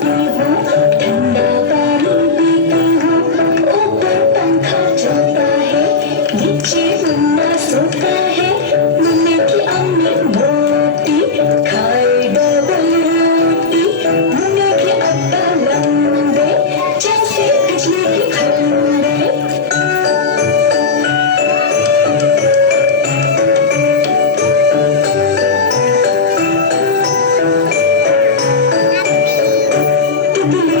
ठंडा पानी पीती हूँ, ऊपर पंखा चलता है, नीचे मुन्ना सोता है, मुन्ने की अम्मी मोटी खाए डबल रोटी, मुन्ने के अब्बा लंबे जैसे बिजली के खंभे। तितली